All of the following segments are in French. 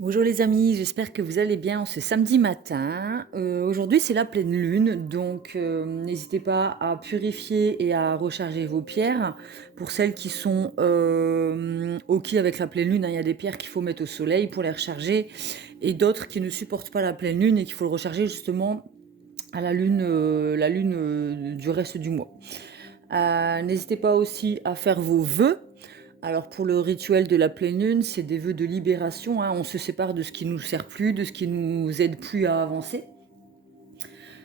Bonjour les amis, j'espère que vous allez bien ce samedi matin. Aujourd'hui c'est la pleine lune, donc n'hésitez pas à purifier et à recharger vos pierres. Pour celles qui sont OK avec la pleine lune, hein, il y a des pierres qu'il faut mettre au soleil pour les recharger et d'autres qui ne supportent pas la pleine lune et qu'il faut le recharger justement à la lune du reste du mois. N'hésitez pas aussi à faire vos vœux. Alors pour le rituel de la pleine lune, c'est des vœux de libération, hein. On se sépare de ce qui nous sert plus, de ce qui nous aide plus à avancer.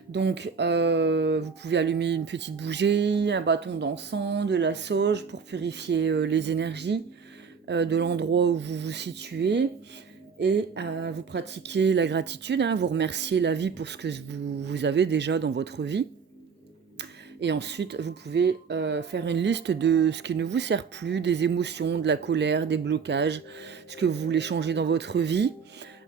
Donc vous pouvez allumer une petite bougie, un bâton d'encens, de la sauge pour purifier les énergies de l'endroit où vous vous situez. Et vous pratiquez la gratitude, hein. Vous remerciez la vie pour ce que vous avez déjà dans votre vie. Et ensuite, vous pouvez faire une liste de ce qui ne vous sert plus, des émotions, de la colère, des blocages, ce que vous voulez changer dans votre vie.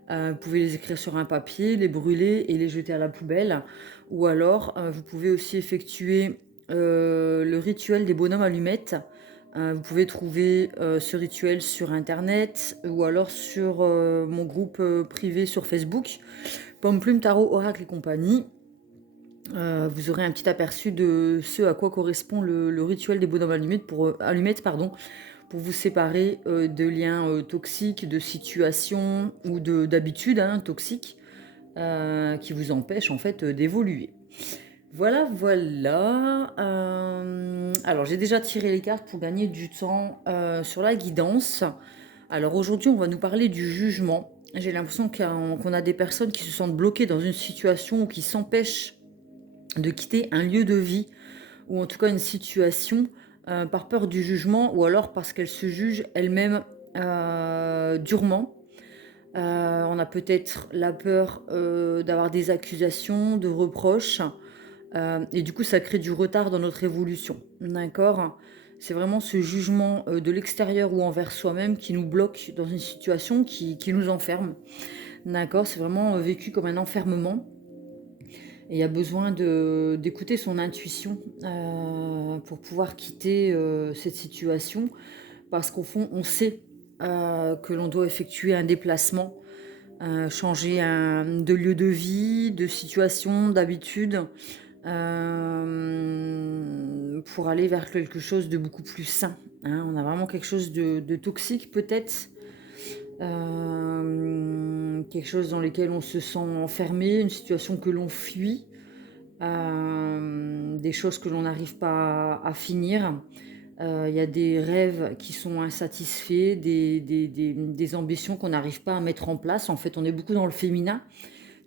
Vous pouvez les écrire sur un papier, les brûler et les jeter à la poubelle. Ou alors, vous pouvez aussi effectuer le rituel des bonhommes allumettes. Vous pouvez trouver ce rituel sur Internet ou alors sur mon groupe privé sur Facebook, Pomme Plume Tarot Oracle et compagnie. Vous aurez un petit aperçu de ce à quoi correspond le rituel des bonhommes allumettes pour vous séparer de liens toxiques, de situations ou d'habitudes, hein, toxiques qui vous empêchent en fait d'évoluer. Voilà, voilà. Alors j'ai déjà tiré les cartes pour gagner du temps sur la guidance. Alors aujourd'hui on va nous parler du jugement. J'ai l'impression qu'on a des personnes qui se sentent bloquées dans une situation ou qui s'empêchent de quitter un lieu de vie ou en tout cas une situation par peur du jugement ou alors parce qu'elle se juge elle-même durement. On a peut-être la peur d'avoir des accusations, de reproches et du coup ça crée du retard dans notre évolution. D'accord. C'est vraiment ce jugement de l'extérieur ou envers soi-même qui nous bloque dans une situation qui nous enferme. D'accord, c'est vraiment vécu comme un enfermement. Et il y a besoin d'écouter son intuition pour pouvoir quitter cette situation. Parce qu'au fond, on sait que l'on doit effectuer un déplacement, changer de lieu de vie, de situation, d'habitude, pour aller vers quelque chose de beaucoup plus sain, hein. On a vraiment quelque chose de toxique peut-être, quelque chose dans lequel on se sent enfermé, une situation que l'on fuit, des choses que l'on n'arrive pas à finir. Il y a des rêves qui sont insatisfaits, des ambitions qu'on n'arrive pas à mettre en place. En fait, on est beaucoup dans le féminin,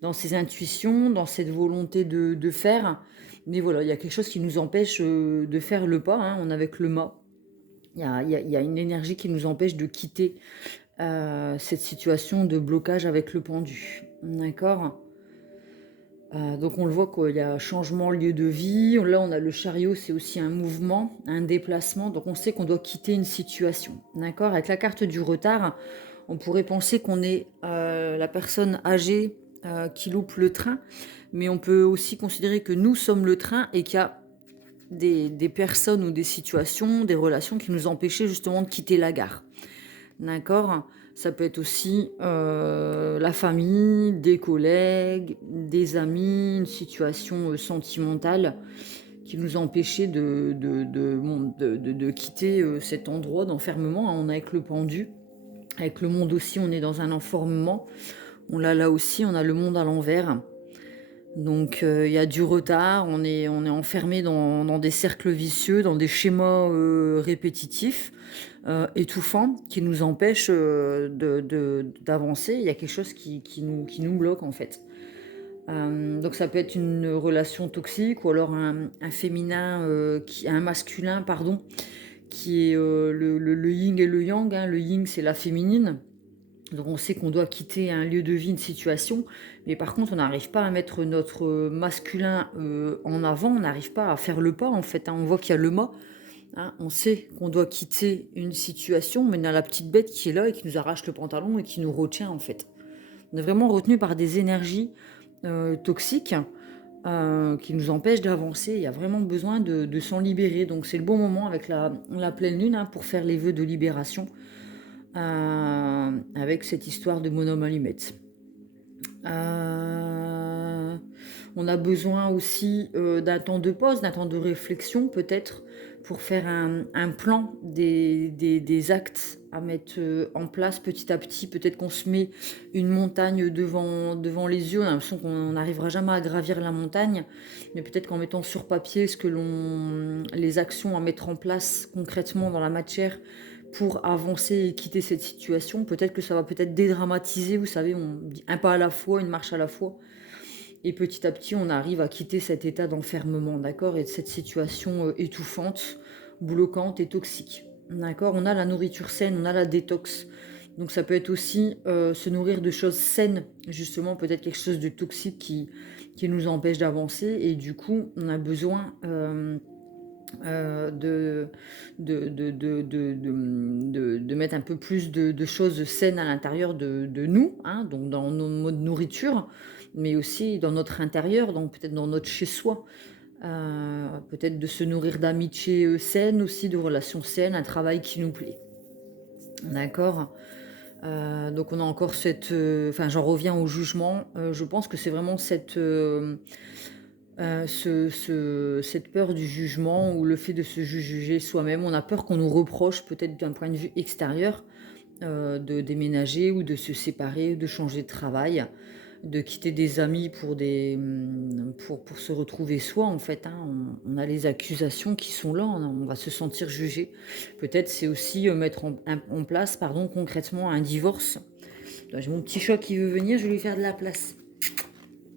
dans ses intuitions, dans cette volonté de faire. Mais voilà, il y a quelque chose qui nous empêche de faire le pas, hein. On est avec le mât. Il y a une énergie qui nous empêche de quitter cette situation de blocage avec le pendu. D'accord. Donc on le voit qu'il y a changement lieu de vie. Là, on a le chariot, c'est aussi un mouvement, un déplacement. Donc on sait qu'on doit quitter une situation. D'accord. Avec la carte du retard, on pourrait penser qu'on est la personne âgée qui loupe le train. Mais on peut aussi considérer que nous sommes le train et qu'il y a des personnes ou des situations, des relations qui nous empêchaient justement de quitter la gare. D'accord. Ça peut être aussi la famille, des collègues, des amis, une situation sentimentale qui nous empêchait de quitter cet endroit d'enfermement, hein. On est avec le pendu, avec le monde aussi, on est dans un enfermement. On l'a là aussi, on a le monde à l'envers. Donc il y a du retard, on est enfermé dans des cercles vicieux, dans des schémas répétitifs, étouffants, qui nous empêchent d'avancer. Il y a quelque chose qui nous bloque en fait. Donc ça peut être une relation toxique ou alors un féminin, un masculin, pardon, qui est le yin et le yang, hein. Le yin c'est la féminine. Donc on sait qu'on doit quitter un lieu de vie, une situation, mais par contre on n'arrive pas à mettre notre masculin en avant, on n'arrive pas à faire le pas en fait, hein. On voit qu'il y a le mât, hein. On sait qu'on doit quitter une situation, mais on a la petite bête qui est là et qui nous arrache le pantalon et qui nous retient en fait. On est vraiment retenu par des énergies toxiques qui nous empêchent d'avancer. Il y a vraiment besoin de s'en libérer. Donc c'est le bon moment avec la pleine lune, hein, pour faire les vœux de libération. avec cette histoire de bonhomme allumette. Euh, on a besoin aussi d'un temps de pause, d'un temps de réflexion peut-être pour faire un plan des actes à mettre en place petit à petit. Peut-être qu'on se met une montagne devant les yeux, on a l'impression qu'on n'arrivera jamais à gravir la montagne, mais peut-être qu'en mettant sur papier les actions à mettre en place concrètement dans la matière pour avancer et quitter cette situation, peut-être que ça va peut-être dédramatiser, vous savez, on dit un pas à la fois, une marche à la fois, et petit à petit on arrive à quitter cet état d'enfermement, d'accord, et de cette situation étouffante, bloquante et toxique, d'accord. On a la nourriture saine, on a la détox, donc ça peut être aussi se nourrir de choses saines, justement, peut-être quelque chose de toxique qui nous empêche d'avancer, et du coup on a besoin de, de mettre un peu plus de choses saines à l'intérieur de nous, hein, donc dans nos modes de nourriture, mais aussi dans notre intérieur, donc peut-être dans notre chez-soi. Peut-être de se nourrir d'amitié saine aussi, de relations saines, un travail qui nous plaît. D'accord. Donc on a encore cette... Enfin, j'en reviens au jugement. Je pense que c'est vraiment cette peur du jugement ou le fait de se juger soi-même. On a peur qu'on nous reproche, peut-être d'un point de vue extérieur, de déménager ou de se séparer, de changer de travail, de quitter des amis pour se retrouver soi, en fait, hein. On a les accusations qui sont là, on va se sentir jugé. Peut-être c'est aussi mettre en place, pardon, concrètement un divorce. J'ai mon petit chat qui veut venir, je vais lui faire de la place.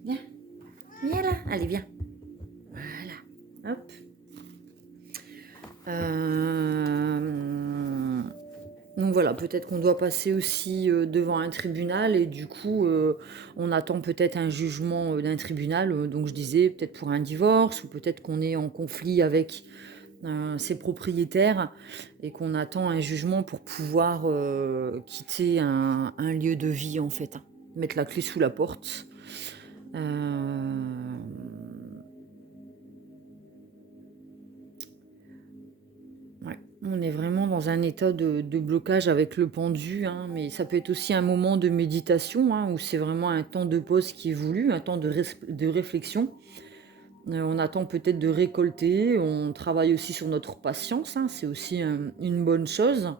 Viens, viens là, allez, viens. Hop. Donc voilà, peut-être qu'on doit passer aussi devant un tribunal et du coup, on attend peut-être un jugement d'un tribunal. Donc je disais peut-être pour un divorce ou peut-être qu'on est en conflit avec ses propriétaires et qu'on attend un jugement pour pouvoir quitter un lieu de vie, en fait, hein. Mettre la clé sous la porte. Ouais, on est vraiment dans un état de blocage avec le pendu, hein, mais ça peut être aussi un moment de méditation, hein, où c'est vraiment un temps de pause qui est voulu, un temps de réflexion. On attend peut-être de récolter, on travaille aussi sur notre patience, hein, c'est aussi une bonne chose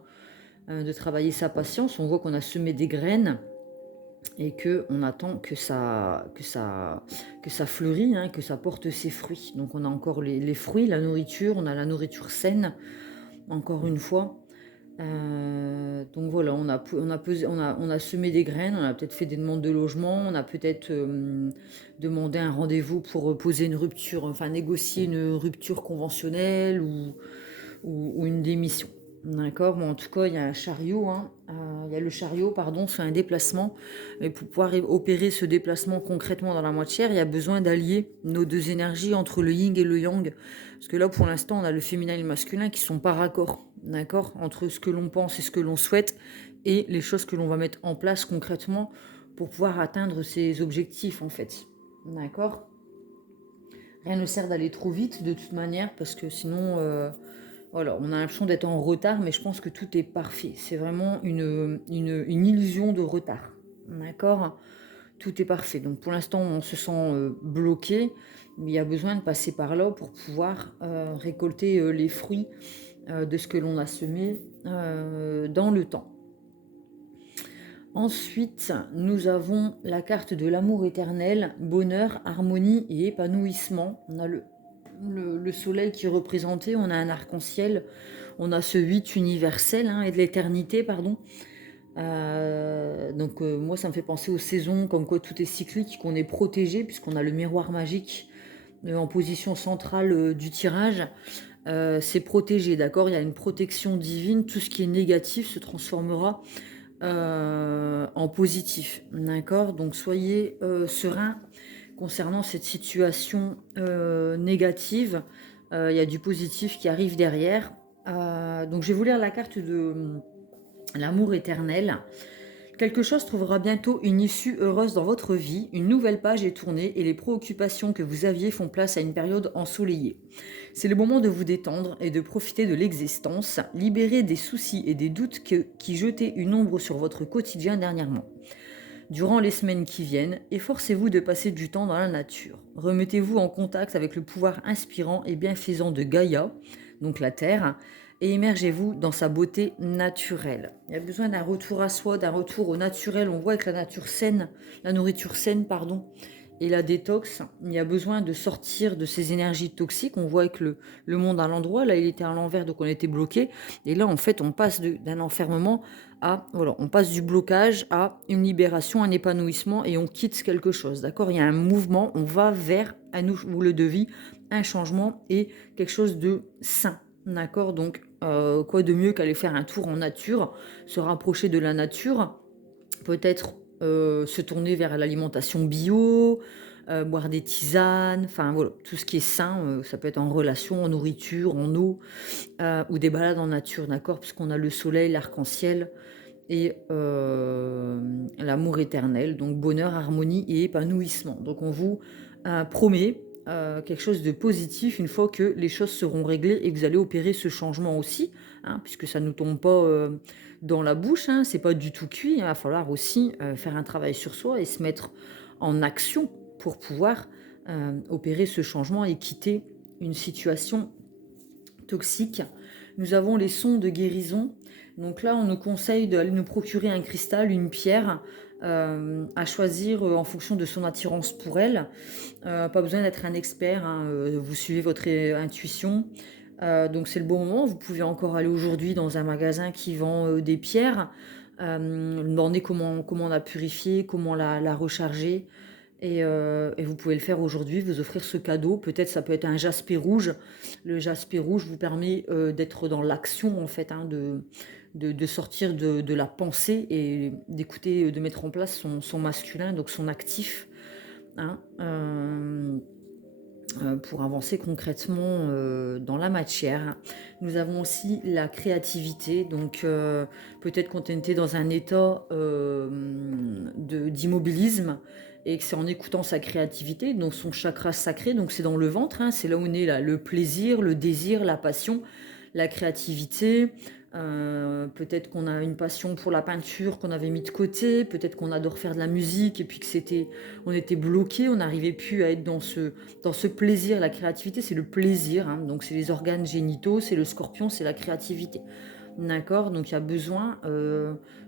de travailler sa patience. On voit qu'on a semé des graines et que on attend que ça fleurit, hein, que ça porte ses fruits. Donc on a encore les fruits, la nourriture, on a la nourriture saine, encore une fois. Donc voilà, on a semé des graines, on a peut-être fait des demandes de logement, on a peut-être demandé un rendez-vous pour poser une rupture, enfin négocier une rupture conventionnelle ou une démission. D'accord, bon, en tout cas, il y a un chariot, hein, il y a le chariot, pardon, c'est un déplacement. Et pour pouvoir opérer ce déplacement concrètement dans la matière, il y a besoin d'allier nos deux énergies entre le yin et le yang. Parce que là, pour l'instant, on a le féminin et le masculin qui sont pas raccords, d'accord, entre ce que l'on pense et ce que l'on souhaite et les choses que l'on va mettre en place concrètement pour pouvoir atteindre ces objectifs, en fait. D'accord. Rien ne sert d'aller trop vite de toute manière parce que sinon, voilà, on a l'impression d'être en retard, mais je pense que tout est parfait. C'est vraiment une illusion de retard. D'accord. Tout est parfait. Donc pour l'instant, on se sent bloqué, mais il y a besoin de passer par là pour pouvoir récolter les fruits de ce que l'on a semé dans le temps. Ensuite, nous avons la carte de l'amour éternel, bonheur, harmonie et épanouissement. On a le soleil qui est représenté, on a un arc-en-ciel, on a ce 8 universel, hein, et de l'éternité, pardon. Donc moi, ça me fait penser aux saisons, comme quoi tout est cyclique, qu'on est protégé, puisqu'on a le miroir magique en position centrale du tirage. C'est protégé, d'accord. Il y a une protection divine, tout ce qui est négatif se transformera en positif, d'accord. Donc soyez serein concernant cette situation négative. Il y a du positif qui arrive derrière. Donc je vais vous lire la carte de l'amour éternel. Quelque chose trouvera bientôt une issue heureuse dans votre vie, une nouvelle page est tournée et les préoccupations que vous aviez font place à une période ensoleillée. C'est le moment de vous détendre et de profiter de l'existence, libérer des soucis et des doutes qui jetaient une ombre sur votre quotidien dernièrement. Durant les semaines qui viennent, efforcez-vous de passer du temps dans la nature. Remettez-vous en contact avec le pouvoir inspirant et bienfaisant de Gaïa, donc la Terre, et immergez-vous dans sa beauté naturelle. Il y a besoin d'un retour à soi, d'un retour au naturel. On voit que la nature saine, la nourriture saine, pardon, et la détox, il y a besoin de sortir de ces énergies toxiques. On voit que le monde à l'endroit, là, il était à l'envers, donc on était bloqué. Et là, en fait, on passe d'un enfermement à, voilà, on passe du blocage à une libération, un épanouissement, et on quitte quelque chose, d'accord? Il y a un mouvement, on va vers un nouveau de vie, un changement et quelque chose de sain, d'accord? Donc, quoi de mieux qu'aller faire un tour en nature, se rapprocher de la nature, peut-être se tourner vers l'alimentation bio, boire des tisanes, enfin voilà, tout ce qui est sain, ça peut être en relation, en nourriture, en eau, ou des balades en nature, d'accord? Puisqu'on a le soleil, l'arc-en-ciel et l'amour éternel, donc bonheur, harmonie et épanouissement. Donc on vous promet quelque chose de positif une fois que les choses seront réglées et que vous allez opérer ce changement aussi, hein, puisque ça ne nous tombe pas dans la bouche, hein, c'est pas du tout cuit, hein, il va falloir aussi faire un travail sur soi et se mettre en action pour pouvoir opérer ce changement et quitter une situation toxique. Nous avons les sons de guérison. Donc là, on nous conseille d'aller nous procurer un cristal, une pierre, à choisir en fonction de son attirance pour elle. Pas besoin d'être un expert, hein, vous suivez votre intuition. Donc c'est le bon moment. Vous pouvez encore aller aujourd'hui dans un magasin qui vend des pierres, demander comment la purifier, comment la recharger. Et vous pouvez le faire aujourd'hui, vous offrir ce cadeau. Peut-être ça peut être un jaspé rouge. Le jaspé rouge vous permet d'être dans l'action, en fait, hein, de sortir de la pensée et d'écouter, de mettre en place son masculin, donc son actif, hein, pour avancer concrètement dans la matière. Nous avons aussi la créativité, donc peut-être quand on était dans un état d'immobilisme et que c'est en écoutant sa créativité, donc son chakra sacré, donc c'est dans le ventre, hein, c'est là où on est là, le plaisir, le désir, la passion, la créativité. Peut-être qu'on a une passion pour la peinture qu'on avait mis de côté, peut-être qu'on adore faire de la musique et puis que on était bloqué, on n'arrivait plus à être dans ce plaisir. La créativité, c'est le plaisir, hein, donc c'est les organes génitaux, c'est le scorpion, c'est la créativité. D'accord? Donc il y a besoin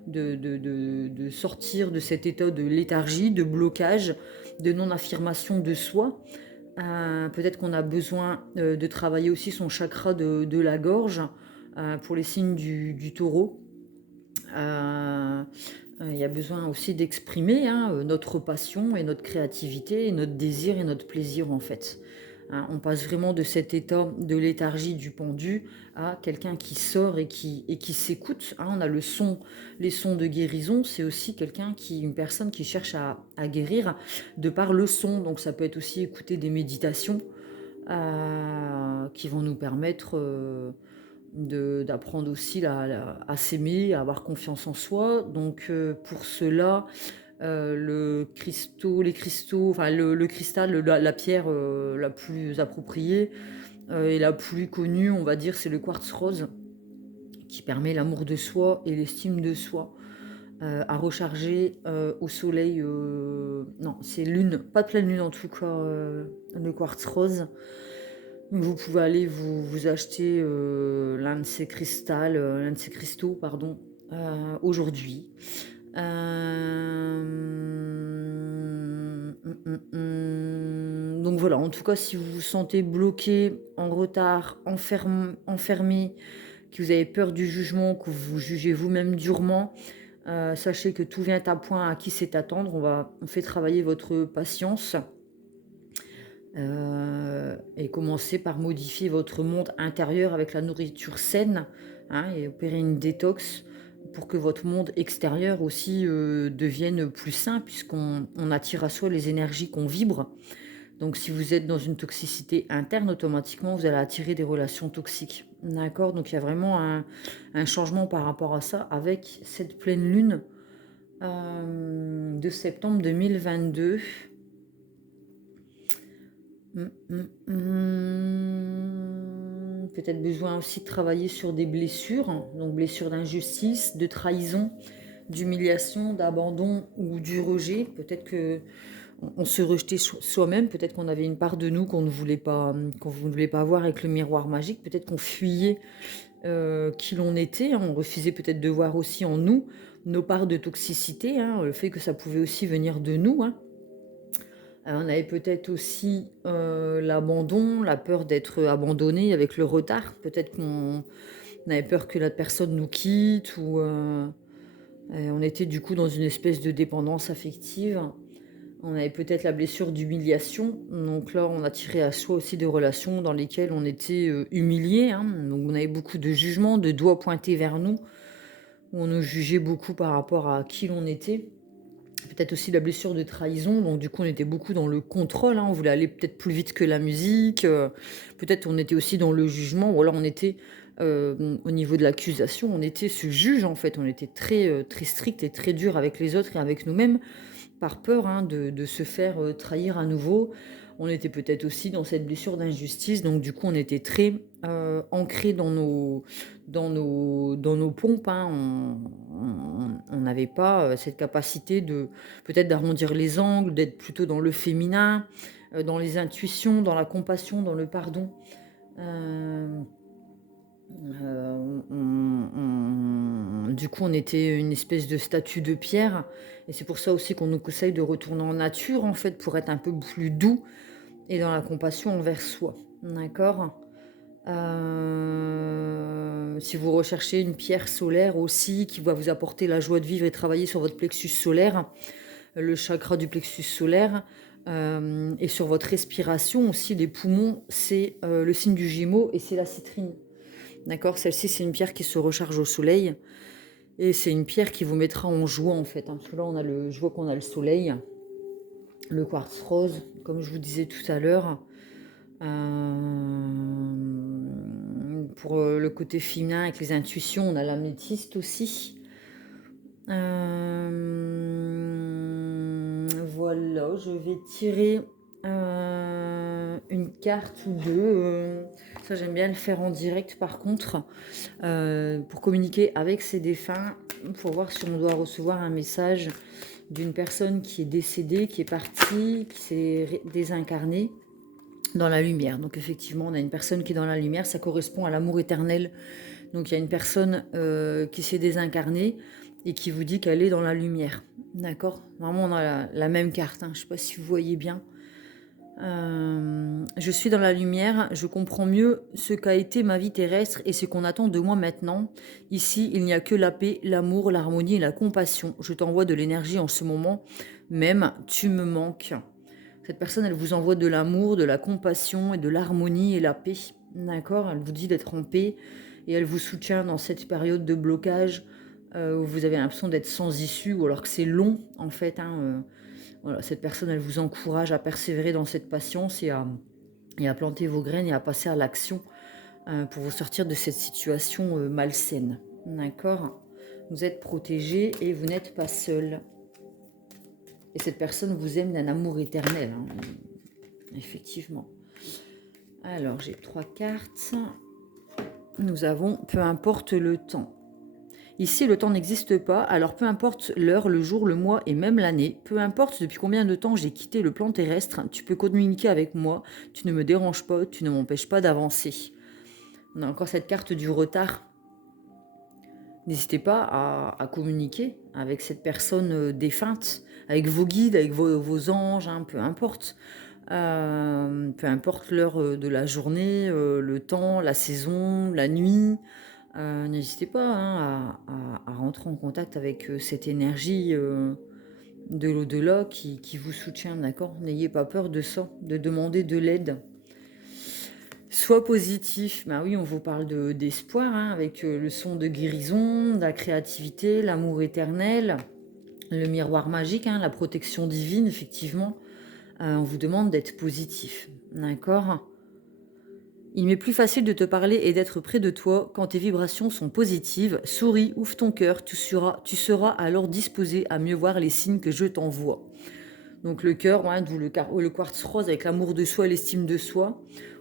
de sortir de cet état de léthargie, de blocage, de non-affirmation de soi. Peut-être qu'on a besoin de travailler aussi son chakra de la gorge pour les signes du taureau. Il y a besoin aussi d'exprimer, hein, notre passion et notre créativité, et notre désir et notre plaisir en fait. Hein, on passe vraiment de cet état de léthargie du pendu à quelqu'un qui sort et qui s'écoute. Hein. On a les sons de guérison, c'est aussi une personne qui cherche à guérir de par le son. Donc ça peut être aussi écouter des méditations qui vont nous permettre d'apprendre aussi à s'aimer, à avoir confiance en soi. Donc pour cela, les cristaux, enfin le cristal, la pierre la plus appropriée et la plus connue, on va dire, c'est le quartz rose, qui permet l'amour de soi et l'estime de soi, à recharger au soleil. Non, c'est lune, pas de pleine lune en tout cas, le quartz rose. Vous pouvez aller vous acheter l'un de ces l'un de ces cristaux, pardon, aujourd'hui. Donc voilà, en tout cas, si vous vous sentez bloqué, en retard, enfermé, que vous avez peur du jugement, que vous vous jugez vous-même durement, sachez que tout vient à point à qui sait attendre. On fait travailler votre patience. Et commencer par modifier votre monde intérieur avec la nourriture saine, hein, et opérer une détox pour que votre monde extérieur aussi devienne plus sain, puisqu'on attire à soi les énergies qu'on vibre. Donc si vous êtes dans une toxicité interne, automatiquement vous allez attirer des relations toxiques. D'accord? Donc il y a vraiment un changement par rapport à ça avec cette pleine lune de septembre 2022. Peut-être besoin aussi de travailler sur des blessures, hein. Donc blessures d'injustice, de trahison, d'humiliation, d'abandon ou du rejet. Peut-être que on se rejetait soi-même, peut-être qu'on avait une part de nous qu'on ne voulait pas voir avec le miroir magique, peut-être qu'on fuyait qui l'on était, hein. On refusait peut-être de voir aussi en nous nos parts de toxicité, hein, le fait que ça pouvait aussi venir de nous, hein. On avait peut-être aussi l'abandon, la peur d'être abandonné avec le retard. Peut-être qu'on avait peur que la personne nous quitte ou on était du coup dans une espèce de dépendance affective. On avait peut-être la blessure d'humiliation. Donc là, on a tiré à soi aussi des relations dans lesquelles on était humilié, hein. Donc on avait beaucoup de jugements, de doigts pointés vers nous, où on nous jugeait beaucoup par rapport à qui l'on était. Peut-être aussi la blessure de trahison, donc du coup on était beaucoup dans le contrôle, hein. On voulait aller peut-être plus vite que la musique, peut-être on était aussi dans le jugement, ou alors on était au niveau de l'accusation, on était ce juge en fait, on était très strict et très dur avec les autres et avec nous-mêmes, par peur, hein, de se faire trahir à nouveau. On était peut-être aussi dans cette blessure d'injustice, donc du coup on était très ancré dans nos pompes, hein. On n'avait pas cette capacité de peut-être d'arrondir les angles, d'être plutôt dans le féminin, dans les intuitions, dans la compassion, dans le pardon. Euh, du coup, on était une espèce de statue de pierre, et c'est pour ça aussi qu'on nous conseille de retourner en nature, en fait, pour être un peu plus doux et dans la compassion envers soi. D'accord. Si vous recherchez une pierre solaire aussi qui va vous apporter la joie de vivre et travailler sur votre plexus solaire, le chakra du plexus solaire, et sur votre respiration aussi, les poumons, c'est le signe du Gémeaux et c'est la citrine. D'accord, celle-ci, c'est une pierre qui se recharge au soleil et c'est une pierre qui vous mettra en joie en fait, hein. Parce que là, je vois qu'on a le soleil, le quartz rose, comme je vous disais tout à l'heure. Pour le côté féminin avec les intuitions, on a l'améthyste aussi. Voilà, je vais tirer une carte ou deux. Ça, j'aime bien le faire en direct par contre, pour communiquer avec ses défunts, pour voir si on doit recevoir un message d'une personne qui est décédée, qui est partie, qui s'est désincarnée dans la lumière. Donc effectivement, on a une personne qui est dans la lumière, ça correspond à l'amour éternel. Donc il y a une personne qui s'est désincarnée et qui vous dit qu'elle est dans la lumière. D'accord. Vraiment, on a la même carte, hein. Je ne sais pas si vous voyez bien. Je suis dans la lumière, je comprends mieux ce qu'a été ma vie terrestre et ce qu'on attend de moi maintenant. Ici, il n'y a que la paix, l'amour, l'harmonie et la compassion. Je t'envoie de l'énergie en ce moment même, tu me manques. Cette personne, elle vous envoie de l'amour, de la compassion et de l'harmonie et la paix. D'accord. Elle vous dit d'être en paix et elle vous soutient dans cette période de blocage où vous avez l'impression d'être sans issue ou alors que c'est long en fait, hein. Voilà, cette personne, elle vous encourage à persévérer dans cette patience et à planter vos graines et à passer à l'action pour vous sortir de cette situation malsaine. D'accord. Vous êtes protégé et vous n'êtes pas seul. Et cette personne vous aime d'un amour éternel, hein. Effectivement. Alors, j'ai 3 cartes. Nous avons peu importe le temps. Ici, le temps n'existe pas, alors peu importe l'heure, le jour, le mois et même l'année, peu importe depuis combien de temps j'ai quitté le plan terrestre, tu peux communiquer avec moi, tu ne me déranges pas, tu ne m'empêches pas d'avancer. On a encore cette carte du retard. N'hésitez pas à communiquer avec cette personne défunte, avec vos guides, avec vos anges, hein, peu importe. Peu importe l'heure de la journée, le temps, la saison, la nuit. N'hésitez pas, hein, à rentrer en contact avec cette énergie de l'au-delà qui vous soutient, d'accord. N'ayez pas peur de ça, de demander de l'aide. Sois positif. Ben oui, on vous parle d'espoir, hein, avec le son de guérison, de la créativité, l'amour éternel, le miroir magique, hein, la protection divine, effectivement. On vous demande d'être positif, d'accord. Il m'est plus facile de te parler et d'être près de toi quand tes vibrations sont positives. Souris, ouvre ton cœur, tu seras alors disposé à mieux voir les signes que je t'envoie. Donc le cœur, ouais, d'où le quartz rose avec l'amour de soi et l'estime de soi.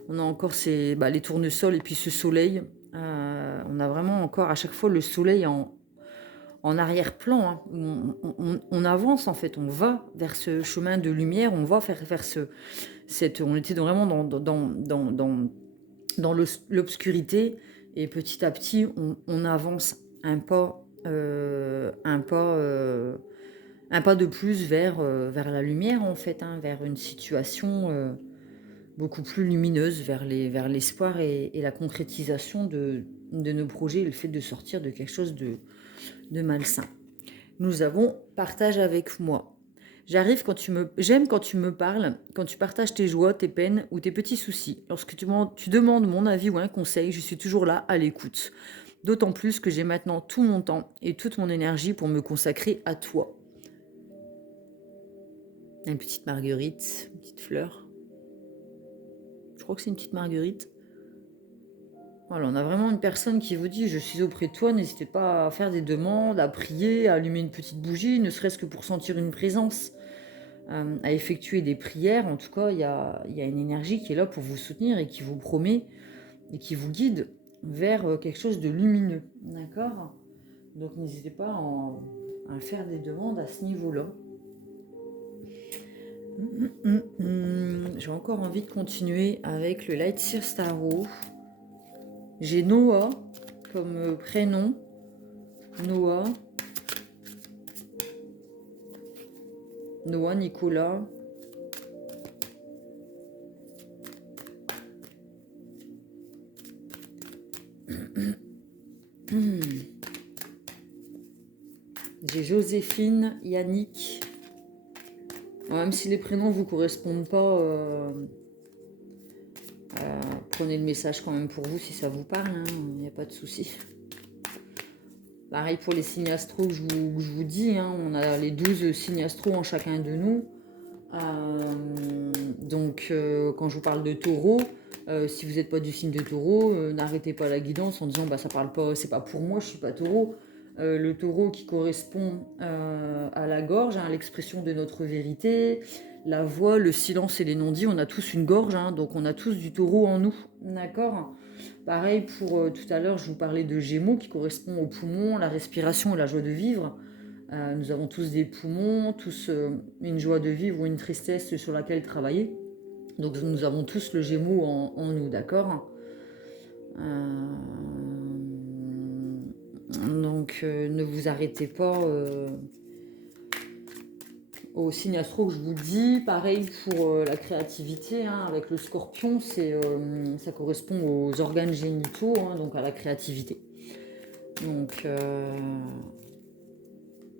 On a encore les tournesols et puis ce soleil. On a vraiment encore à chaque fois le soleil en arrière-plan, hein. On avance en fait, on va vers ce chemin de lumière, on va vers on était vraiment dans l'obscurité et petit à petit on avance un pas de plus vers la lumière en fait, hein, vers une situation beaucoup plus lumineuse, vers l'espoir et la concrétisation de nos projets, le fait de sortir de quelque chose de malsain. Nous avons partage avec moi. J'aime quand tu me parles, quand tu partages tes joies, tes peines ou tes petits soucis. Lorsque tu demandes mon avis ou un conseil, je suis toujours là à l'écoute. D'autant plus que j'ai maintenant tout mon temps et toute mon énergie pour me consacrer à toi. Une petite marguerite, une petite fleur. Je crois que c'est une petite marguerite. Voilà, on a vraiment une personne qui vous dit « Je suis auprès de toi, n'hésitez pas à faire des demandes, à prier, à allumer une petite bougie, ne serait-ce que pour sentir une présence, à effectuer des prières. » En tout cas, il y a une énergie qui est là pour vous soutenir et qui vous promet et qui vous guide vers quelque chose de lumineux. D'accord ? Donc n'hésitez pas à faire des demandes à ce niveau-là. J'ai encore envie de continuer avec le Light Seer Tarot. J'ai Noah comme prénom. Noah, Nicolas. J'ai Joséphine, Yannick. Même si les prénoms ne vous correspondent pas, prenez le message quand même pour vous si ça vous parle, hein, il n'y a pas de souci. Pareil pour les signes astro que je vous dis, hein, on a les 12 signes astro en chacun de nous. Donc quand je vous parle de taureau, si vous n'êtes pas du signe de taureau, n'arrêtez pas la guidance en disant ça parle pas, c'est pas pour moi, je suis pas taureau. Le taureau qui correspond à la gorge, hein, à l'expression de notre vérité, la voix, le silence et les non-dits, on a tous une gorge, hein, donc on a tous du taureau en nous, d'accord ? Pareil pour tout à l'heure, je vous parlais de Gémeaux qui correspond aux poumons, la respiration et la joie de vivre. Nous avons tous des poumons, tous une joie de vivre ou une tristesse sur laquelle travailler. Donc nous avons tous le Gémeaux en nous, d'accord ? Donc ne vous arrêtez pas au signe astro que je vous dis. Pareil pour la créativité, hein, avec le Scorpion, ça correspond aux organes génitaux, hein, donc à la créativité. Donc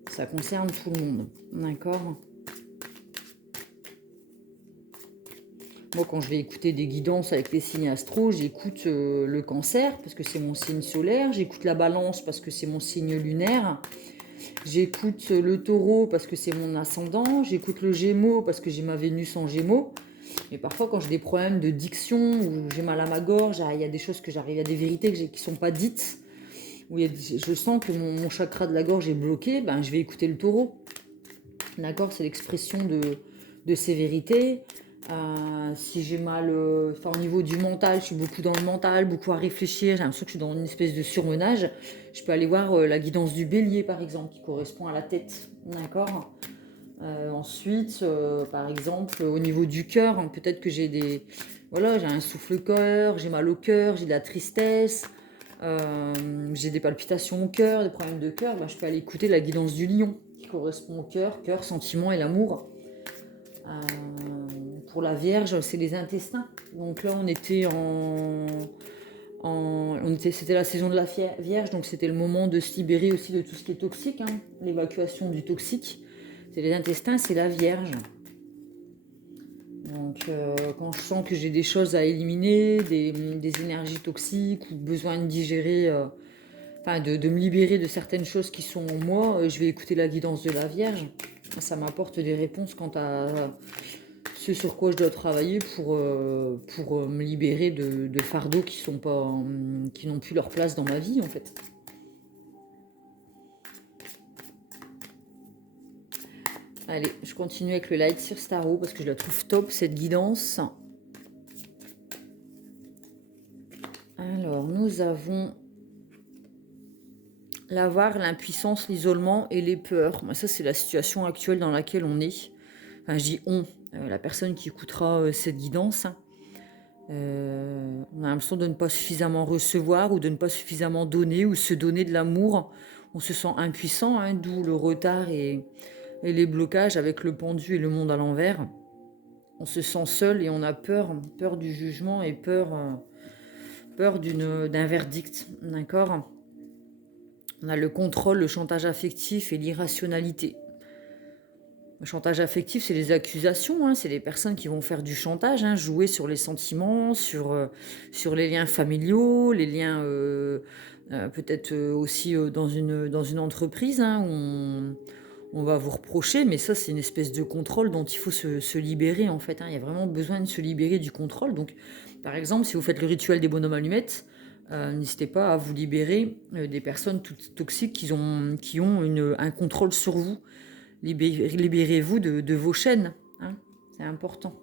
ça concerne tout le monde, d'accord ? Moi, quand je vais écouter des guidances avec les signes astro, j'écoute le Cancer parce que c'est mon signe solaire, j'écoute la Balance parce que c'est mon signe lunaire, j'écoute le Taureau parce que c'est mon ascendant, j'écoute le Gémeaux parce que j'ai ma Vénus en Gémeaux. Mais parfois, quand j'ai des problèmes de diction ou j'ai mal à ma gorge, il y a des choses il y a des vérités qui ne sont pas dites, où je sens que mon chakra de la gorge est bloqué, je vais écouter le Taureau. D'accord, c'est l'expression de ces vérités. Si j'ai mal au niveau du mental, je suis beaucoup dans le mental, beaucoup à réfléchir, j'ai l'impression que je suis dans une espèce de surmenage, je peux aller voir la guidance du Bélier par exemple, qui correspond à la tête, d'accord. Ensuite, par exemple, au niveau du cœur, hein, peut-être que j'ai un souffle-cœur, j'ai mal au cœur, j'ai de la tristesse, j'ai des palpitations au cœur, des problèmes de cœur, je peux aller écouter la guidance du Lion, qui correspond au cœur, sentiment et l'amour. Pour la Vierge, c'est les intestins. Donc là, c'était la saison de la Vierge, donc c'était le moment de se libérer aussi de tout ce qui est toxique, hein, l'évacuation du toxique. C'est les intestins, c'est la Vierge. Donc quand je sens que j'ai des choses à éliminer, des énergies toxiques ou besoin de digérer, de me libérer de certaines choses qui sont en moi, je vais écouter la guidance de la Vierge. Ça m'apporte des réponses quant à ce sur quoi je dois travailler pour me libérer de fardeaux qui sont pas, qui n'ont plus leur place dans ma vie, en fait. Allez, je continue avec le Light Seer Tarot parce que je la trouve top, cette guidance. Alors, nous avons l'avare, l'impuissance, l'isolement et les peurs. Moi, ça, c'est la situation actuelle dans laquelle on est. Enfin, je dis on, la personne qui écoutera cette guidance. On a l'impression de ne pas suffisamment recevoir ou de ne pas suffisamment donner ou se donner de l'amour. On se sent impuissant, hein, d'où le retard et les blocages avec le pendu et le monde à l'envers. On se sent seul et on a peur, peur du jugement et peur d'un verdict, d'accord? On a le contrôle, le chantage affectif et l'irrationalité. Le chantage affectif, c'est les accusations, hein, c'est les personnes qui vont faire du chantage, hein, jouer sur les sentiments, sur les liens familiaux, les liens peut-être aussi dans une entreprise, hein, où on va vous reprocher, mais ça c'est une espèce de contrôle dont il faut se libérer en fait, hein. Il y a vraiment besoin de se libérer du contrôle. Donc par exemple, si vous faites le rituel des bonhommes allumettes, n'hésitez pas à vous libérer des personnes toutes toxiques qui ont un contrôle sur vous. Libérez-vous de vos chaînes, hein, c'est important.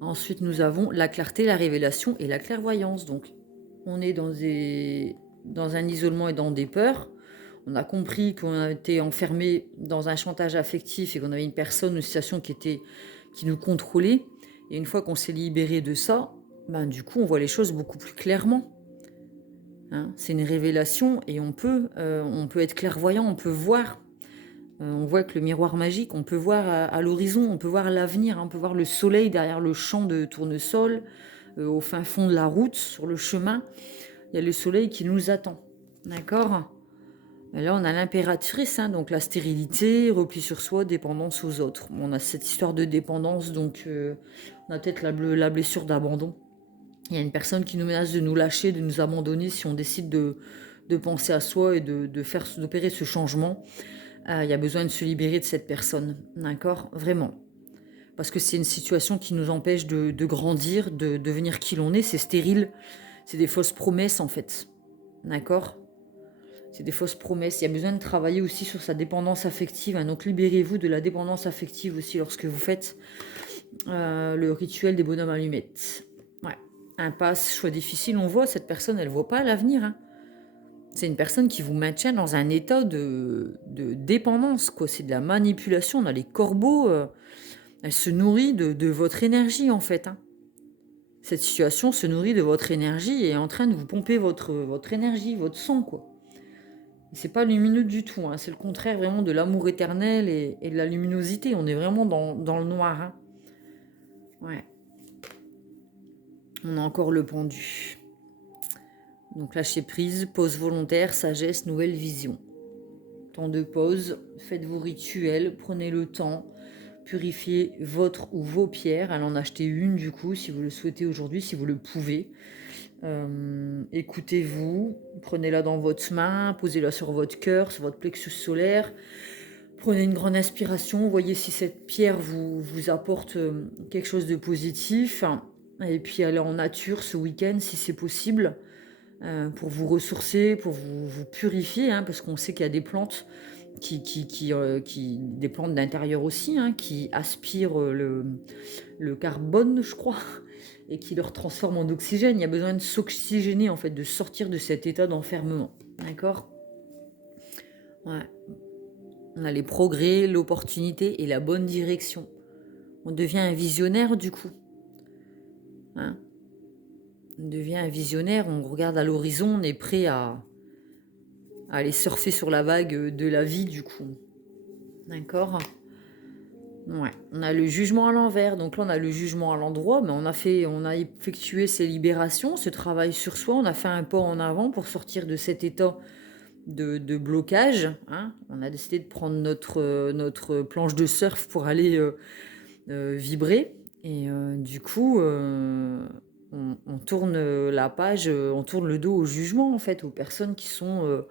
Ensuite, nous avons la clarté, la révélation et la clairvoyance. Donc, on est dans un isolement et dans des peurs. On a compris qu'on a été enfermé dans un chantage affectif et qu'on avait une personne, une situation qui nous contrôlait. Et une fois qu'on s'est libéré de ça, ben, du coup, on voit les choses beaucoup plus clairement. Hein, c'est une révélation et on peut être clairvoyant, on peut voir. On voit que le miroir magique, on peut voir à l'horizon, on peut voir l'avenir, hein, on peut voir le soleil derrière le champ de tournesol, au fin fond de la route, sur le chemin. Il y a le soleil qui nous attend. D'accord? Et là, on a l'impératrice, hein, donc la stérilité, repli sur soi, dépendance aux autres. On a cette histoire de dépendance, donc on a peut-être la blessure d'abandon. Il y a une personne qui nous menace de nous lâcher, de nous abandonner si on décide de penser à soi et d'opérer ce changement. Il y a besoin de se libérer de cette personne, d'accord? Vraiment. Parce que c'est une situation qui nous empêche de grandir, de devenir qui l'on est. C'est stérile, c'est des fausses promesses en fait, d'accord? C'est des fausses promesses. Il y a besoin de travailler aussi sur sa dépendance affective, hein. Donc libérez-vous de la dépendance affective aussi lorsque vous faites le rituel des bonhommes allumettes. Ouais. Impasse, choix difficile. On voit, cette personne, elle ne voit pas l'avenir, hein. C'est une personne qui vous maintient dans un état de dépendance, quoi. C'est de la manipulation. On a les corbeaux, elle se nourrit de votre énergie, en fait, hein. Cette situation se nourrit de votre énergie et est en train de vous pomper votre énergie, votre sang, quoi. Et c'est pas lumineux du tout, hein. C'est le contraire vraiment de l'amour éternel et de la luminosité. On est vraiment dans le noir, hein. Ouais. On a encore le pendu. Donc lâcher prise, pause volontaire, sagesse, nouvelle vision. Temps de pause, faites vos rituels, prenez le temps, purifiez votre ou vos pierres. Allez en acheter une du coup si vous le souhaitez aujourd'hui, si vous le pouvez. Écoutez-vous, prenez-la dans votre main, posez-la sur votre cœur, sur votre plexus solaire. Prenez une grande inspiration, voyez si cette pierre vous apporte quelque chose de positif. Et puis allez en nature ce week-end si c'est possible. Pour vous ressourcer, pour vous purifier, hein, parce qu'on sait qu'il y a des plantes des plantes d'intérieur aussi, hein, qui aspirent le carbone, je crois, et qui le transforment en oxygène. Il y a besoin de s'oxygéner, en fait, de sortir de cet état d'enfermement. D'accord? Ouais. On a les progrès, l'opportunité et la bonne direction. On devient un visionnaire, du coup. Hein? On devient un visionnaire, on regarde à l'horizon, on est prêt à aller surfer sur la vague de la vie, du coup. D'accord? Ouais. On a le jugement à l'envers. Donc là, on a le jugement à l'endroit, mais on a effectué ces libérations, ce travail sur soi. On a fait un pas en avant pour sortir de cet état de blocage, hein. On a décidé de prendre notre planche de surf pour aller vibrer. Et du coup, on tourne la page, on tourne le dos au jugement, en fait, aux personnes qui sont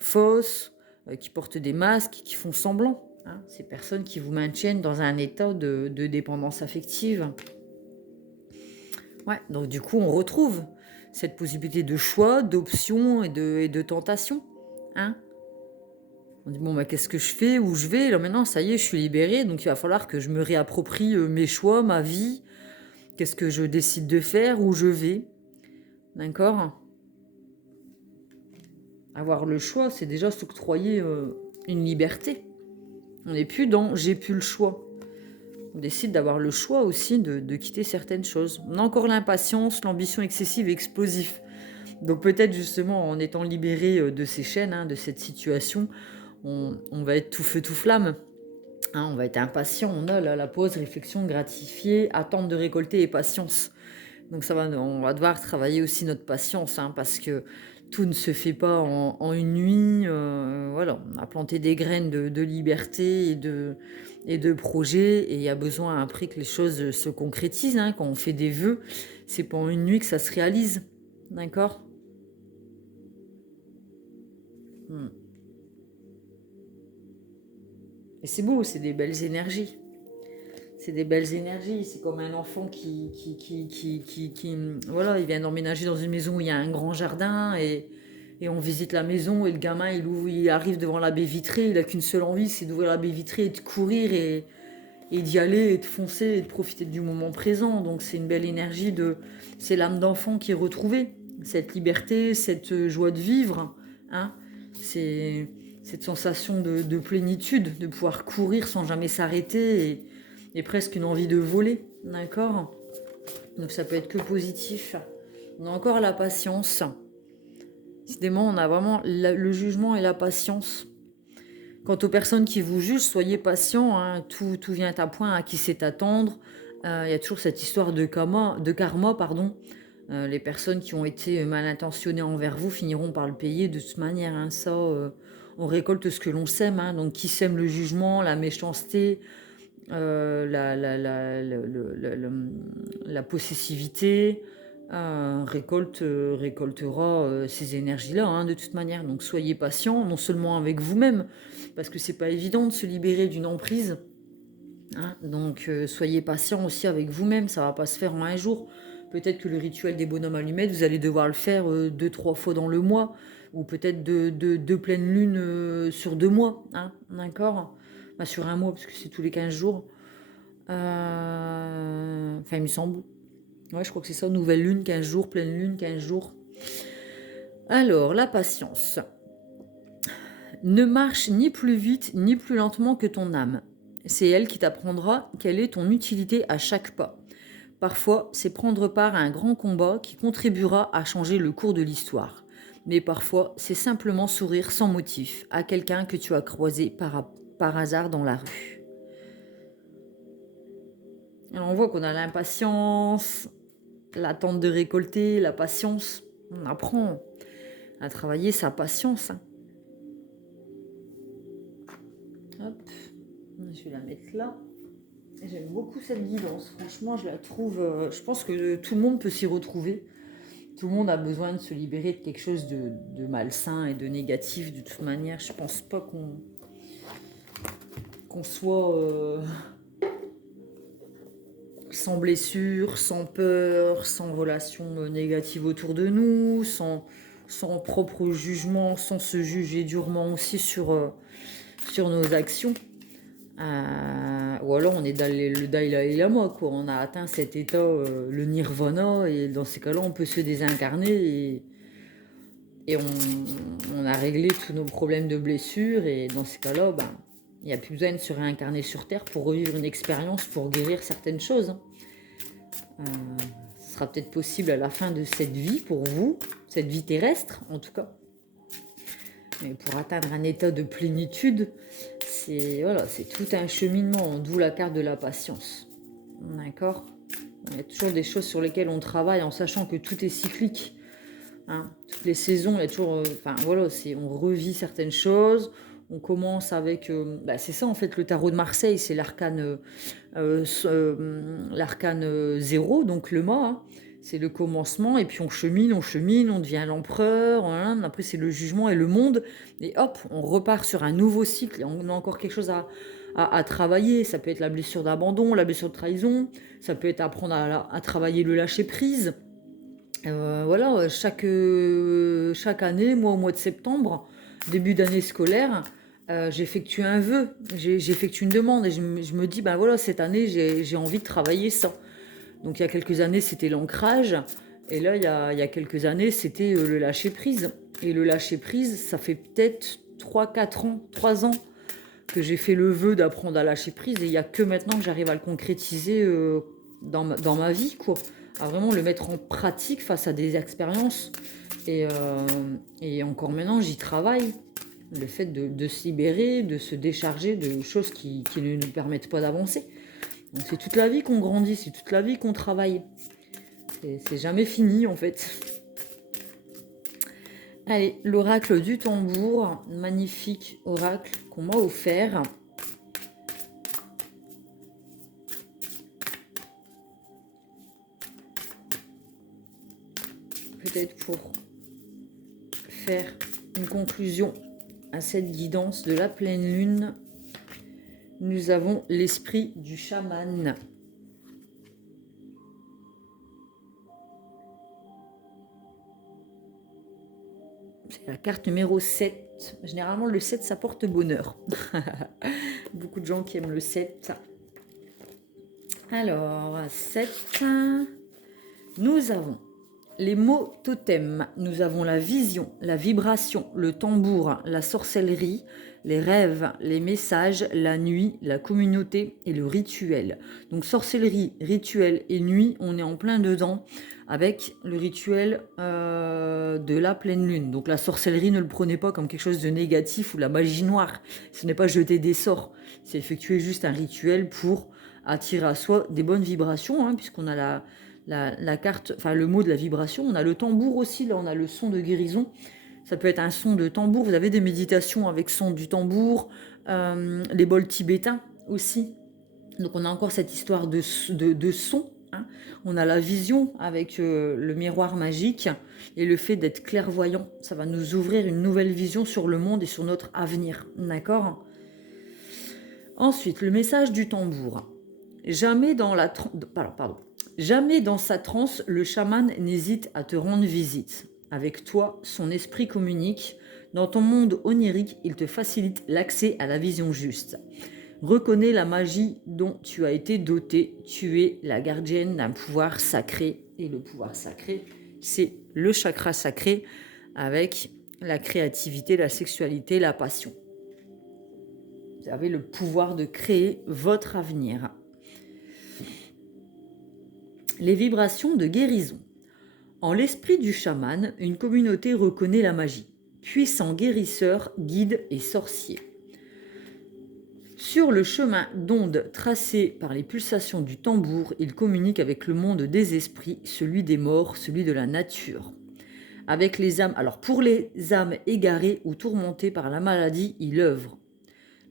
fausses, qui portent des masques, qui font semblant. hein. Ces personnes qui vous maintiennent dans un état de dépendance affective. Ouais, donc du coup, on retrouve cette possibilité de choix, d'option et de tentation, hein. On dit: «Bon, bah, qu'est-ce que je fais? Où je vais?» Là, maintenant, ça y est, je suis libérée, donc il va falloir que je me réapproprie, mes choix, ma vie. Qu'est-ce que je décide de faire? Où je vais? D'accord? Avoir le choix, c'est déjà s'octroyer, une liberté. On n'est plus dans «j'ai plus le choix». On décide d'avoir le choix aussi de quitter certaines choses. On a encore l'impatience, l'ambition excessive et explosif. Donc peut-être justement en étant libéré, de ces chaînes, hein, de cette situation, on va être tout feu tout flamme, hein, on va être impatient. On a là la pause, réflexion, gratifier, attente de récolter et patience. Donc on va devoir travailler aussi notre patience, hein, parce que tout ne se fait pas en une nuit. Voilà, on a planté des graines de liberté et de projets, et il y a besoin après que les choses se concrétisent, hein. Quand on fait des vœux, c'est pas en une nuit que ça se réalise. D'accord. Hmm. Et c'est beau, c'est des belles énergies. C'est des belles énergies. C'est comme un enfant voilà, il vient d'emménager dans une maison où il y a un grand jardin, et on visite la maison, et le gamin, il arrive devant la baie vitrée, il a qu'une seule envie, c'est d'ouvrir la baie vitrée et de courir, et d'y aller, et de foncer, et de profiter du moment présent. Donc c'est une belle énergie c'est l'âme d'enfant qui est retrouvée. Cette liberté, cette joie de vivre, hein. C'est cette sensation de plénitude, de pouvoir courir sans jamais s'arrêter, et presque une envie de voler, d'accord? Donc ça peut être que positif. On a encore la patience. Décidément, on a vraiment le jugement et la patience. Quant aux personnes qui vous jugent, soyez patients, hein, tout vient à point, à qui sait attendre. Il y a toujours cette histoire de karma, pardon. Les personnes qui ont été mal intentionnées envers vous finiront par le payer de toute manière, hein. Ça, on récolte ce que l'on sème, hein. Donc qui sème le jugement, la méchanceté, la possessivité, récoltera ces énergies-là, hein, de toute manière. Donc soyez patient, non seulement avec vous-même, parce que c'est pas évident de se libérer d'une emprise, hein. Donc soyez patient aussi avec vous-même, ça va pas se faire en un jour. Peut-être que le rituel des bonhommes allumettes, vous allez devoir le faire 2, 3 fois dans le mois, ou peut-être deux pleines lunes sur 2 mois, hein, d'accord? Bah, sur un mois, parce que c'est tous les 15 jours. Enfin, il me semble. Ouais, je crois que c'est ça, nouvelle lune, 15 jours, pleine lune, 15 jours. Alors, la patience. Ne marche ni plus vite ni plus lentement que ton âme. C'est elle qui t'apprendra quelle est ton utilité à chaque pas. Parfois, c'est prendre part à un grand combat qui contribuera à changer le cours de l'histoire. Mais parfois, c'est simplement sourire sans motif à quelqu'un que tu as croisé par hasard dans la rue. Alors, on voit qu'on a l'impatience, l'attente de récolter, la patience. On apprend à travailler sa patience, hein. Hop, je vais la mettre là. J'aime beaucoup cette guidance. Franchement, je la trouve. Je pense que tout le monde peut s'y retrouver. Tout le monde a besoin de se libérer de quelque chose de malsain et de négatif. De toute manière, je pense pas qu'on soit sans blessure, sans peur, sans relation négative autour de nous, sans propre jugement, sans se juger durement aussi sur nos actions. Ou alors on est dans le Dalai Lama, quoi. On a atteint cet état, le nirvana, et dans ces cas-là, on peut se désincarner, et on a réglé tous nos problèmes de blessures. Et dans ces cas-là, ben, il n'y a plus besoin de se réincarner sur Terre pour revivre une expérience, pour guérir certaines choses, hein. Ce sera peut-être possible à la fin de cette vie pour vous, cette vie terrestre en tout cas. Mais pour atteindre un état de plénitude, c'est tout un cheminement, d'où la carte de la patience. D'accord? Il y a toujours des choses sur lesquelles on travaille en sachant que tout est cyclique, hein. Toutes les saisons, il y a toujours. On revit certaines choses. On commence avec. C'est ça en fait, le tarot de Marseille, c'est l'arcane 0, donc le mât, hein. C'est le commencement, et puis on chemine, on devient l'empereur, voilà. Après c'est le jugement et le monde, et hop, on repart sur un nouveau cycle, et on a encore quelque chose à travailler. Ça peut être la blessure d'abandon, la blessure de trahison, ça peut être apprendre à travailler le lâcher-prise. Voilà, chaque année, moi au mois de septembre, début d'année scolaire, j'effectue un vœu, j'effectue une demande, et je me dis, ben voilà, cette année j'ai envie de travailler ça. Donc il y a quelques années, c'était l'ancrage. Et là, il y a quelques années, c'était le lâcher-prise. Et le lâcher-prise, ça fait peut-être 3 4 ans, 3 ans que j'ai fait le vœu d'apprendre à lâcher-prise. Et il n'y a que maintenant que j'arrive à le concrétiser dans ma vie, quoi. À vraiment le mettre en pratique face à des expériences. Et, euh, et encore maintenant, j'y travaille. Le fait de se libérer, de se décharger de choses qui ne nous permettent pas d'avancer. Donc c'est toute la vie qu'on grandit, c'est toute la vie qu'on travaille. C'est jamais fini en fait. Allez, l'oracle du tambour, magnifique oracle qu'on m'a offert. Peut-être pour faire une conclusion à cette guidance de la pleine lune, nous avons l'esprit du chaman. C'est la carte numéro 7. Généralement, le 7, ça porte bonheur. Beaucoup de gens qui aiment le 7. Alors, 7, nous avons les mots totems. Nous avons la vision, la vibration, le tambour, la sorcellerie, les rêves, les messages, la nuit, la communauté et le rituel. Donc sorcellerie, rituel et nuit, on est en plein dedans avec le rituel de la pleine lune. Donc la sorcellerie, ne le prenez pas comme quelque chose de négatif ou la magie noire. Ce n'est pas jeter des sorts, c'est effectuer juste un rituel pour attirer à soi des bonnes vibrations, hein, puisqu'on a la carte, enfin le mot de la vibration. On a le tambour aussi, là on a le son de guérison. Ça peut être un son de tambour. Vous avez des méditations avec son du tambour, les bols tibétains aussi. Donc on a encore cette histoire de son. Hein. On a la vision avec le miroir magique et le fait d'être clairvoyant. Ça va nous ouvrir une nouvelle vision sur le monde et sur notre avenir. D'accord ? Ensuite, le message du tambour. Jamais dans la... Pardon. Jamais dans sa transe, le chaman n'hésite à te rendre visite. Avec toi, son esprit communique. Dans ton monde onirique, il te facilite l'accès à la vision juste. Reconnais la magie dont tu as été doté. Tu es la gardienne d'un pouvoir sacré. Et le pouvoir sacré, c'est le chakra sacré avec la créativité, la sexualité, la passion. Vous avez le pouvoir de créer votre avenir. Les vibrations de guérison. En l'esprit du chaman, une communauté reconnaît la magie. Puissants guérisseurs, guides et sorciers. Sur le chemin d'onde tracé par les pulsations du tambour, il communique avec le monde des esprits, celui des morts, celui de la nature. Avec les âmes, alors pour les âmes égarées ou tourmentées par la maladie, il œuvre.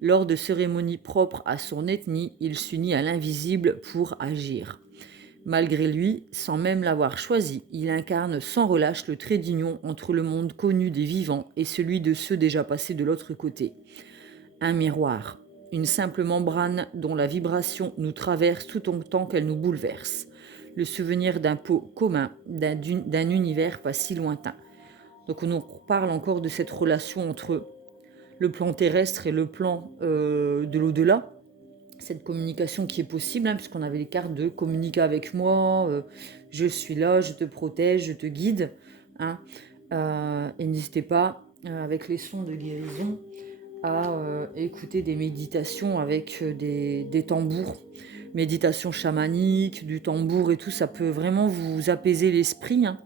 Lors de cérémonies propres à son ethnie, il s'unit à l'invisible pour agir. Malgré lui, sans même l'avoir choisi, il incarne sans relâche le trait d'union entre le monde connu des vivants et celui de ceux déjà passés de l'autre côté. Un miroir, une simple membrane dont la vibration nous traverse tout autant qu'elle nous bouleverse. Le souvenir d'un pot commun, d'un univers pas si lointain. Donc on nous parle encore de cette relation entre le plan terrestre et le plan de l'au-delà. Cette communication qui est possible, hein, puisqu'on avait les cartes de communiquer avec moi, je suis là, je te protège, je te guide. Hein, et n'hésitez pas, avec les sons de guérison, à écouter des méditations avec des tambours. Méditation chamanique, du tambour et tout, ça peut vraiment vous apaiser l'esprit, hein,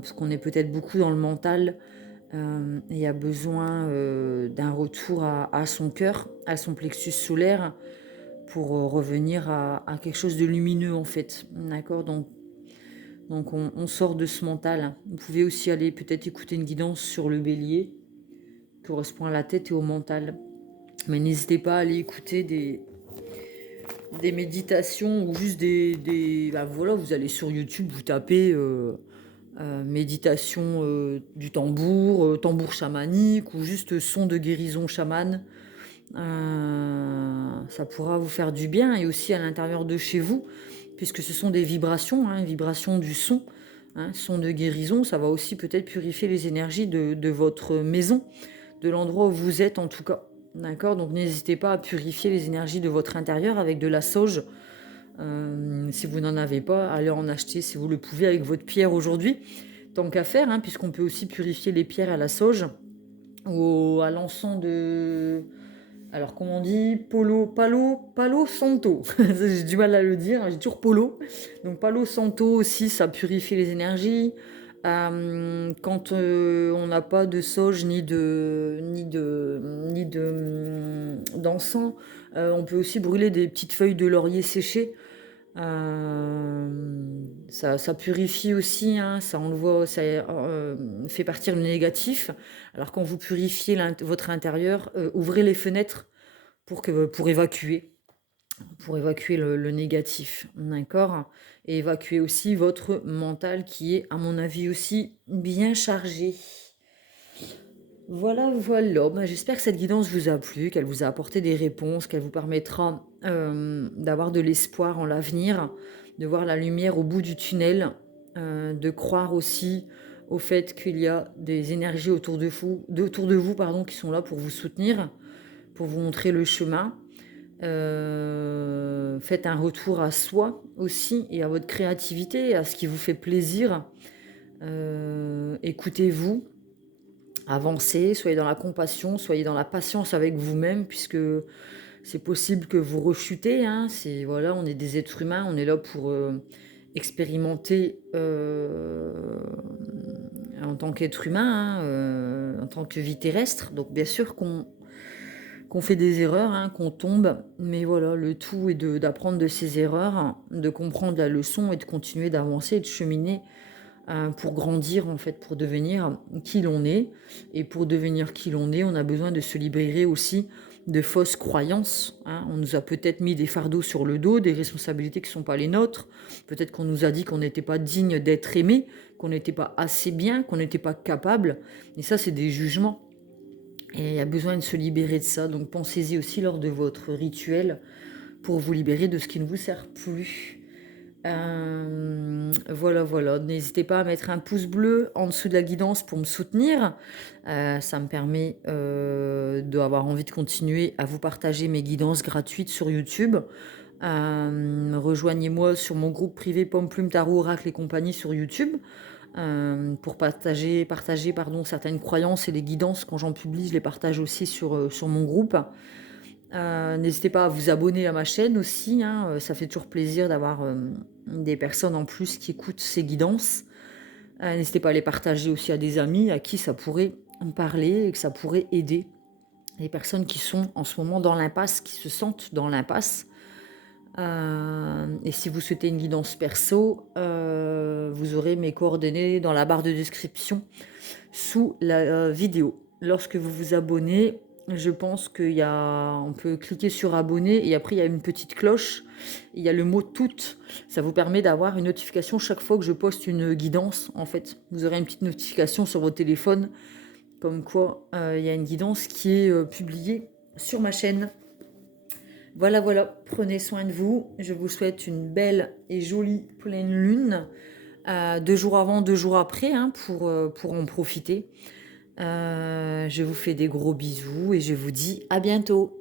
parce qu'on est peut-être beaucoup dans le mental. Et a besoin d'un retour à son cœur, à son plexus solaire, pour revenir à quelque chose de lumineux en fait. D'accord, donc on sort de ce mental. Vous pouvez aussi aller peut-être écouter une guidance sur le bélier, qui correspond à la tête et au mental. Mais n'hésitez pas à aller écouter des méditations ou juste bah voilà, vous allez sur YouTube, vous tapez méditation du tambour, tambour chamanique ou juste son de guérison chamane. Ça pourra vous faire du bien et aussi à l'intérieur de chez vous, puisque ce sont des vibrations, hein, vibrations du son, hein, son de guérison. Ça va aussi peut-être purifier les énergies de votre maison, de l'endroit où vous êtes en tout cas. D'accord. Donc n'hésitez pas à purifier les énergies de votre intérieur avec de la sauge. Si vous n'en avez pas, allez en acheter si vous le pouvez avec votre pierre aujourd'hui. Tant qu'à faire, hein, puisqu'on peut aussi purifier les pierres à la sauge ou à l'encens de... Alors, comment on dit? Palo Santo. J'ai du mal à le dire, j'ai toujours Polo. Donc, Palo Santo aussi, ça purifie les énergies. Quand on n'a pas de sauge d'encens, on peut aussi brûler des petites feuilles de laurier séchées. Ça purifie aussi, hein, ça envoie, ça fait partir le négatif. Alors quand vous purifiez votre intérieur, ouvrez les fenêtres pour évacuer le négatif, d'accord? Et évacuer aussi votre mental qui est, à mon avis, aussi bien chargé. Voilà, voilà. Ben, j'espère que cette guidance vous a plu, qu'elle vous a apporté des réponses, qu'elle vous permettra d'avoir de l'espoir en l'avenir, de voir la lumière au bout du tunnel, de croire aussi au fait qu'il y a des énergies autour de vous, pardon, qui sont là pour vous soutenir, pour vous montrer le chemin. Faites un retour à soi aussi et à votre créativité, à ce qui vous fait plaisir. Écoutez-vous. Avancez, soyez dans la compassion, soyez dans la patience avec vous-même, puisque c'est possible que vous rechutez. Hein, voilà, on est des êtres humains, on est là pour expérimenter en tant qu'être humain, en tant que vie terrestre. Donc bien sûr qu'on fait des erreurs, hein, qu'on tombe, mais voilà, le tout est d'apprendre de ces erreurs, de comprendre la leçon et de continuer d'avancer et de cheminer pour grandir en fait, pour devenir qui l'on est. Et pour devenir qui l'on est, on a besoin de se libérer aussi de fausses croyances. Hein. On nous a peut-être mis des fardeaux sur le dos, des responsabilités qui ne sont pas les nôtres. Peut-être qu'on nous a dit qu'on n'était pas digne d'être aimé, qu'on n'était pas assez bien, qu'on n'était pas capable. Et ça, c'est des jugements. Et il y a besoin de se libérer de ça. Donc pensez-y aussi lors de votre rituel pour vous libérer de ce qui ne vous sert plus. Voilà, voilà. N'hésitez pas à mettre un pouce bleu en dessous de la guidance pour me soutenir. Ça me permet d'avoir envie de continuer à vous partager mes guidances gratuites sur YouTube. Rejoignez-moi sur mon groupe privé Pomme Plume Tarot Oracle et compagnie sur YouTube pour partager certaines croyances et les guidances. Quand j'en publie, je les partage aussi sur mon groupe. N'hésitez pas à vous abonner à ma chaîne aussi, hein, ça fait toujours plaisir d'avoir des personnes en plus qui écoutent ces guidances. N'hésitez pas à les partager aussi à des amis à qui ça pourrait en parler et que ça pourrait aider. Les personnes qui sont en ce moment dans l'impasse, qui se sentent dans l'impasse. Et si vous souhaitez une guidance perso, vous aurez mes coordonnées dans la barre de description sous la vidéo. Lorsque vous vous abonnez, je pense on peut cliquer sur abonner et après il y a une petite cloche, il y a le mot toutes, ça vous permet d'avoir une notification chaque fois que je poste une guidance. En fait, vous aurez une petite notification sur votre téléphone comme quoi il y a une guidance qui est publiée sur ma chaîne. Voilà, voilà, prenez soin de vous. Je vous souhaite une belle et jolie pleine lune, 2 jours avant, 2 jours après, hein, pour en profiter. Je vous fais des gros bisous et je vous dis à bientôt.